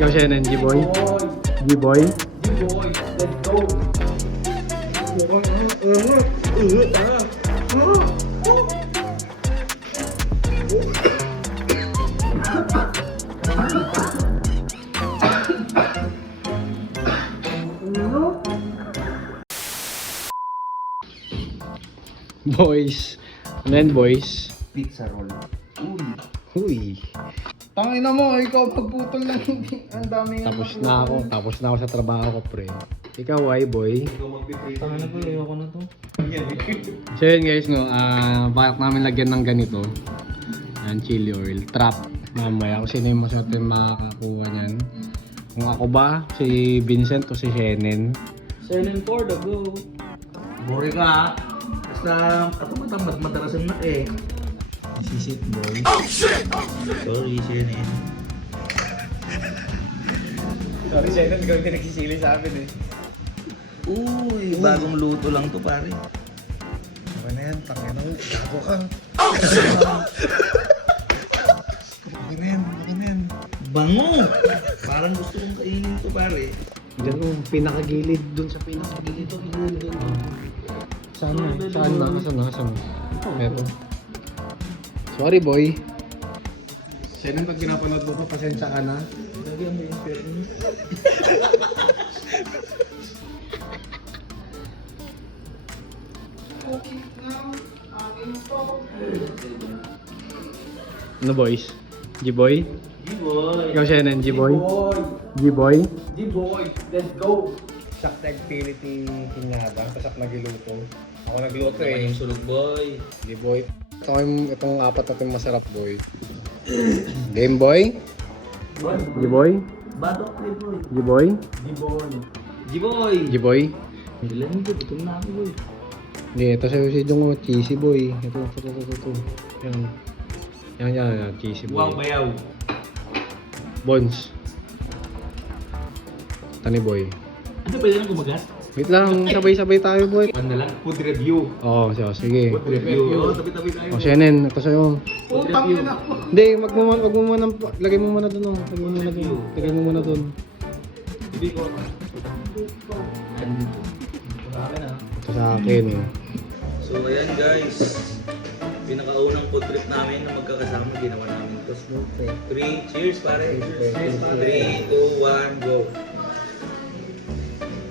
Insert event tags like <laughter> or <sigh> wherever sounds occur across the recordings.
Ikaw siya yun, NG Boy. NG Boy. NG Boy. Boys, and then boys. Pizza roll. Uy. Uy. Tangin na mo, ikaw pagputol <laughs> ng ang dami nga Tapos ako, na ako, eh. tapos na ako sa trabaho ko, pre. Ikaw, why, boy? Ikaw magpipray. Tangin na po, ayoko na to. <laughs> so yun guys, no, uh, bakit namin lagyan ng ganito. Yan, chili oil. Trap. Mamaya, kung sino yung masyote yung makakakuha niyan. Kung ako ba, si Vincent o si Shenen. Shenen Ford, ago. Bore ka, ha? Basta, katumatang madarasan na eh. Kasi shit boy. Oh shit! Sorry, is your name? Sorry, Shannon. Ikaw yung kinagsisili sa amin eh. Uy, bagong luto lang to pare. Ano na yan? Panginoon, gago ka. Oh shit! Makinin, makinin. Bango! Parang gusto kong kainin to pare. Ganun, pinakagilid dun sa pinakagilid to. Ganun, ganun. Saan na? Saan na? Saan na? Saan na? Meron. Oh, ok. Sorry, boy. Sa'yo nang pag pinapanood mo pa, pasensya ka na. Lagi ang may internet. Ano, boys? G-boy? G-boy! Ikaw, Shannon, G-boy? G-boy! G-boy! G-boy! Let's go! Pasak na agpiliti kinyaga, pasak na giluto. Ako nagluto eh. Ako yung sulog, boy. G-boy ito yung itong apat natin masarap boy Game Boy, boy G Boy Batok Bato, Bato. G Boy G Boy G Boy G Boy Ilan yung ito na ako boy Hindi, ito sa yung cheesy boy yeah, Ito, ito, ito, ito, ito. Yan. yan Yan, yan, cheesy boy Wow, bayaw Bones Tani boy Ano ba yan ang gumagat? Wait lang, sabay-sabay tayo, boy. One na lang, food review. Oo, oh, so, sige. Food review. Oh, tabi-tabi tayo. O, Shannon, ito sa'yo. Putang yun Hindi, wag mo muna, wag mo muna, lagay mo muna doon, oh. Lagay mo muna doon. Lagay mo muna doon. Hindi ko. Ito sa akin, oh. So, ayan, guys. Pinakaunang food trip namin na magkakasama, ginawa namin. Cosmo. Three, cheers, pare. Cheers, pare. Three, two, one, go.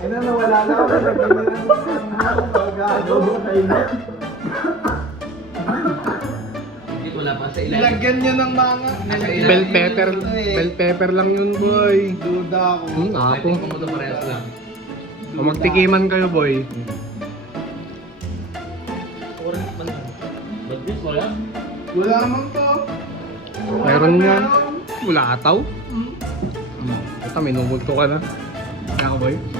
Ay na nawala na ako. Nagbibigay na ako. Ang Ilagyan niya ng mga Ay, bell pepper. bell pepper lang yun, boy. Duda ako. Hmm, ako. ko mo ito lang. Duda. Kung magtikiman kayo, boy. Hmm. Wala naman to. Wala meron, meron nga. Wala ataw. Hmm. Ito, may numulto ka na. Ako, boy. Hmm.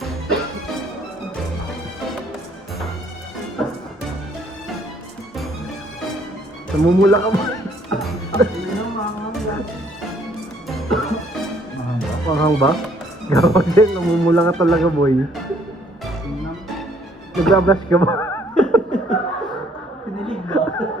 Namumula ka mo. Mahang ba? <laughs> <laughs> Gawin din, namumula ka talaga boy. <laughs> Nagra-blush ka ba? Pinilig <laughs> ba? <laughs>